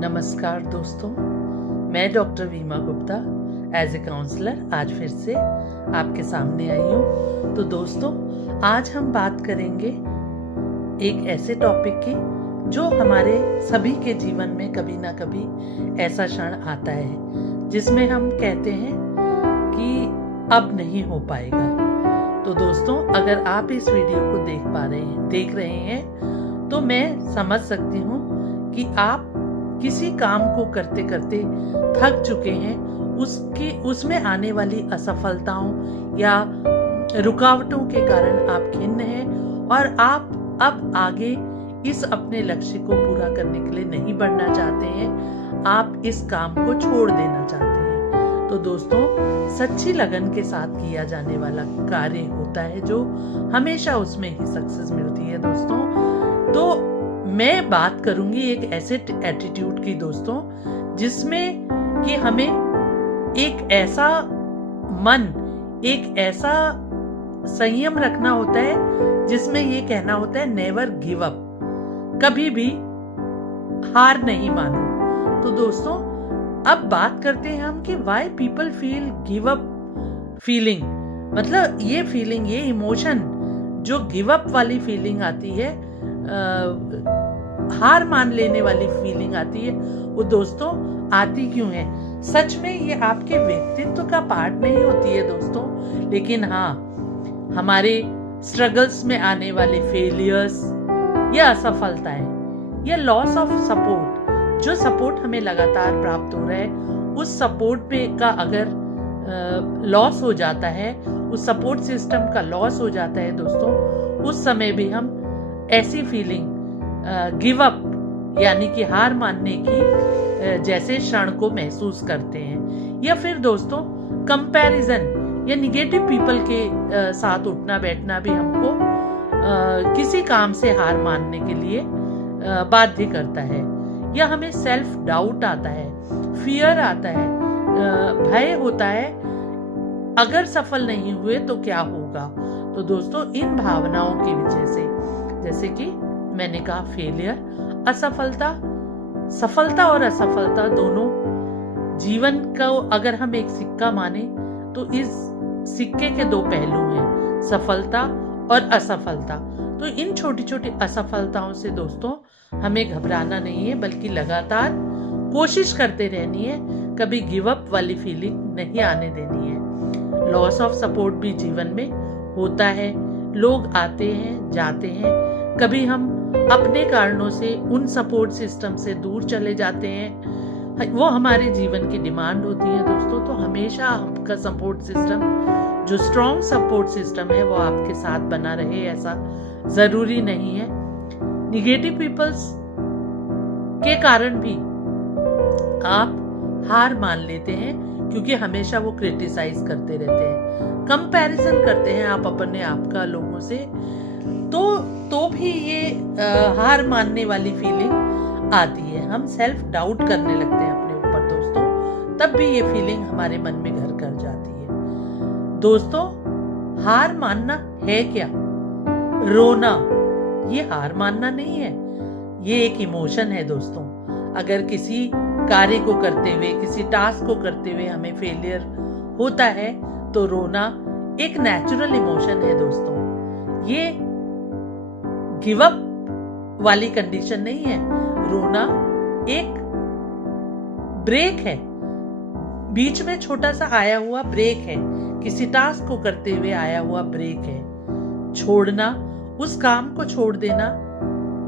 नमस्कार दोस्तों, मैं डॉक्टर वीमा गुप्ता एज ए काउंसलर आज फिर से आपके सामने आई हूँ। तो दोस्तों, आज हम बात करेंगे एक ऐसे टॉपिक की जो हमारे सभी के जीवन में कभी ना कभी ऐसा क्षण आता है जिसमें हम कहते हैं कि अब नहीं हो पाएगा। तो दोस्तों, अगर आप इस वीडियो को देख रहे हैं तो मैं समझ सकती हूँ कि आप किसी काम को करते करते थक चुके हैं, उसमें आने वाली असफलताओं या रुकावटों के कारण आप खिन्न हैं और आप अब आगे इस अपने लक्ष्य को पूरा करने के लिए नहीं बढ़ना चाहते हैं, आप इस काम को छोड़ देना चाहते हैं। तो दोस्तों, सच्ची लगन के साथ किया जाने वाला कार्य होता है जो हमेशा उसमें ही सक्सेस मिलती है दोस्तों। तो मैं बात करूंगी एक ऐसे एटीट्यूड की दोस्तों, जिसमें कि हमें एक ऐसा मन, एक ऐसा संयम रखना होता है जिसमें ये कहना होता है नेवर गिव अप, कभी भी हार नहीं मानो। तो दोस्तों, अब बात करते हैं हम कि why people feel give up feeling, मतलब ये फीलिंग, ये इमोशन जो गिव अप वाली फीलिंग आती है, हार मान लेने वाली फीलिंग आती है, वो दोस्तों आती क्यों है? सच में ये आपके व्यक्तित्व का पार्ट नहीं होती है दोस्तों, लेकिन हाँ, हमारे स्ट्रगल्स में आने वाले फेलियर्स या असफलताएं या लॉस ऑफ सपोर्ट, जो सपोर्ट हमें लगातार प्राप्त हो रहा है, उस सपोर्ट में का अगर लॉस हो जाता है, उस सपोर्ट सिस्टम का लॉस हो जाता है दोस्तों, उस समय भी हम ऐसी फीलिंग गिव अप यानी कि हार मानने की जैसे क्षण को महसूस करते हैं। या फिर दोस्तों, कंपैरिजन या निगेटिव पीपल के साथ उठना बैठना भी हमको किसी काम से हार मानने के लिए बाध्य करता है, या हमें सेल्फ डाउट आता है, फियर आता है, भय होता है अगर सफल नहीं हुए तो क्या होगा। तो दोस्तों, इन भावनाओं की वजह से, जैसे कि मैंने कहा, फेलियर, असफलता, सफलता और असफलता दोनों जीवन को अगर हम एक सिक्का माने तो इस सिक्के के दो पहलू हैं, सफलता और असफलता। तो इन छोटी छोटी असफलताओं से दोस्तों हमें घबराना नहीं है, बल्कि लगातार कोशिश करते रहनी है, कभी गिव अप वाली फीलिंग नहीं आने देनी है। लॉस ऑफ सपोर्ट भी जीवन में होता है, लोग आते हैं जाते हैं, कभी हम अपने कारणों से उन सपोर्ट सिस्टम से दूर चले जाते हैं, वो हमारे जीवन की डिमांड होती है दोस्तों। तो हमेशा आपका सपोर्ट सिस्टम, जो स्ट्रॉन्ग सपोर्ट सिस्टम है, वो आपके साथ बना रहे, ऐसा जरूरी नहीं है। निगेटिव पीपल्स के कारण भी आप हार मान लेते हैं, क्योंकि हमेशा वो क्रिटिसाइज करते रहते हैं, कंपैरिजन करते हैं आप अपने आप का लोगों से, तो भी ये हार मानने वाली फीलिंग आती है। हम सेल्फ डाउट करने लगते हैं अपने ऊपर दोस्तों, तब भी ये फीलिंग हमारे मन में घर कर जाती है। दोस्तों, हार मानना है क्या? रोना ये हार मानना नहीं है, ये एक इमोशन है दोस्तों। अगर किसी कार्य को करते हुए, किसी टास्क को करते हुए हमें फेलियर होता है तो रोना एक नेचुरल इमोशन है दोस्तों। ये गिव अप वाली कंडीशन नहीं है, रोना एक ब्रेक है, बीच में छोटा सा आया हुआ ब्रेक है, किसी टास्क को करते हुए आया हुआ ब्रेक है। छोड़ना, उस काम को छोड़ देना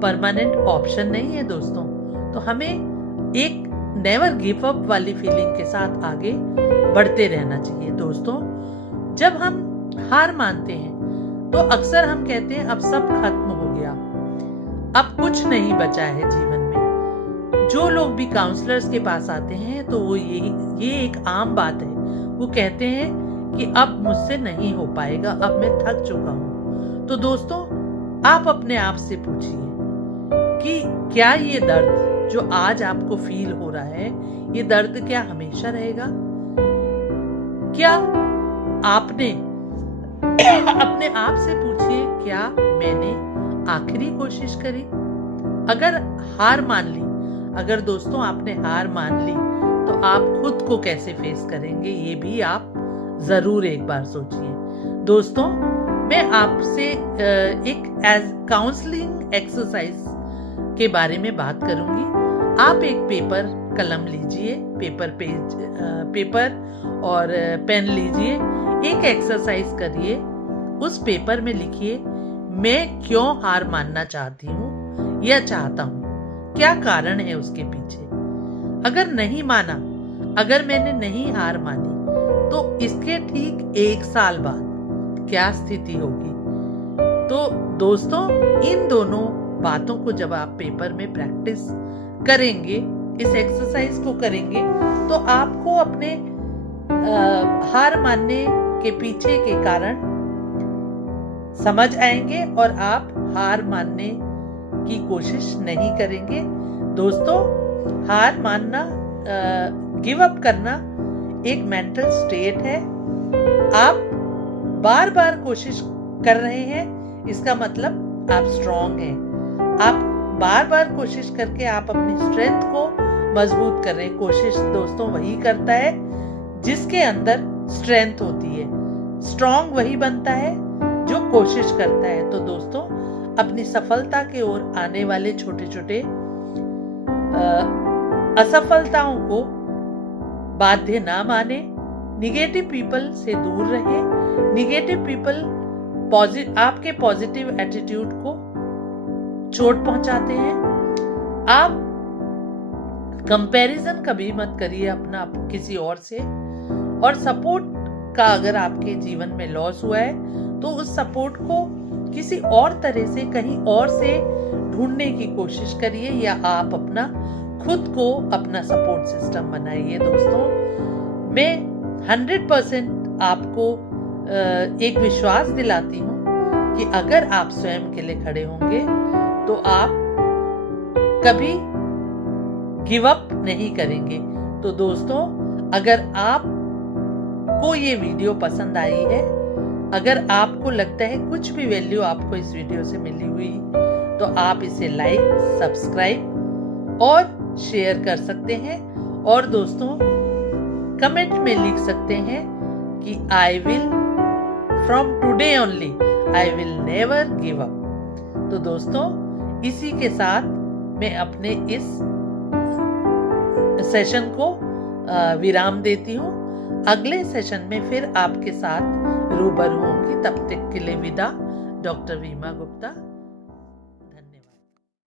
परमानेंट ऑप्शन नहीं है दोस्तों। तो हमें एक नेवर गिव अप वाली फीलिंग के साथ आगे बढ़ते रहना चाहिए दोस्तों। जब हम हार मानते हैं तो अक्सर हम कहते हैं अब सब खत्म हो गया, अब कुछ नहीं बचा है जीवन में। जो लोग भी काउंसलर्स के पास आते हैं तो वो ये एक आम बात है, वो कहते हैं कि अब मुझसे नहीं हो पाएगा, अब मैं थक चुका हूं। तो दोस्तों, आप अपने आप से पूछिए कि क्या ये दर्द जो आज आपको फील हो रहा है, ये दर्द क्या हमेशा रहेगा? क्या आपने अपने आप से पूछिए, क्या मैंने आखिरी कोशिश करी? अगर हार मान ली, अगर दोस्तों आपने हार मान ली तो आप खुद को कैसे फेस करेंगे, ये भी आप जरूर एक बार सोचिए। दोस्तों, मैं आपसे एक काउंसलिंग एक्सरसाइज के बारे में बात करूंगी। आप एक पेपर कलम लीजिए, पेपर और पेन लीजिए, एक एक्सरसाइज करिए। उस पेपर में लिखिए, मैं क्यों हार मानना चाहती हूँ या चाहता हूँ, क्या कारण है उसके पीछे। अगर नहीं माना, अगर मैंने नहीं हार मानी, तो इसके ठीक 1 साल बाद क्या स्थिति होगी। तो दोस्तों, इन दोनों बातों को जब आप पेपर में प्रैक्टिस करेंगे, इस एक्सरसाइज को करेंगे, तो आपको अपने हार मानने के पीछे के कारण समझ आएंगे और आप हार मानने की कोशिश नहीं करेंगे। दोस्तों, हार मानना, गिव अप करना एक मेंटल स्टेट है। आप बार बार कोशिश कर रहे हैं, इसका मतलब आप स्ट्रांग हैं। आप बार बार कोशिश करके आप अपनी स्ट्रेंथ को मजबूत कर रहे हैं। कोशिश दोस्तों वही करता है जिसके अंदर स्ट्रेंथ होती है। स्ट्रांग वही बनता है जो कोशिश करता है। तो दोस्तों, अपनी सफलता के ओर आने वाले छोटे छोटे असफलताओं को बाध्य ना माने। निगेटिव पीपल से दूर रहे। निगेटिव पीपल आपके पॉजिटिव एटीट्यूड को चोट पहुंचाते हैं। आप कंपैरिजन कभी मत करिए अपना किसी और से। और सपोर्ट का अगर आपके जीवन में लॉस हुआ है तो उस सपोर्ट को किसी और तरह से, कहीं और से ढूंढने की कोशिश करिए, या आप अपना खुद को अपना सपोर्ट सिस्टम बनाइए। दोस्तों, मैं 100% आपको एक विश्वास दिलाती हूँ कि अगर आप स्वयं के लिए खड़े होंगे तो आप कभी गिव अप नहीं करेंगे। तो दोस्तों, अगर आपको ये वीडियो पसंद आई है, अगर आपको लगता है कुछ भी वैल्यू आपको इस वीडियो से मिली हुई, तो आप इसे लाइक, सब्सक्राइब और शेयर कर सकते हैं। और दोस्तों, कमेंट में लिख सकते हैं कि I will from today only, I will never give up. तो दोस्तों, इसी के साथ मैं अपने इस सेशन को विराम देती हूँ। अगले सेशन में फिर आपके साथ रूबरू होंगी। तब तक के लिए विदा, डॉक्टर वीमा गुप्ता।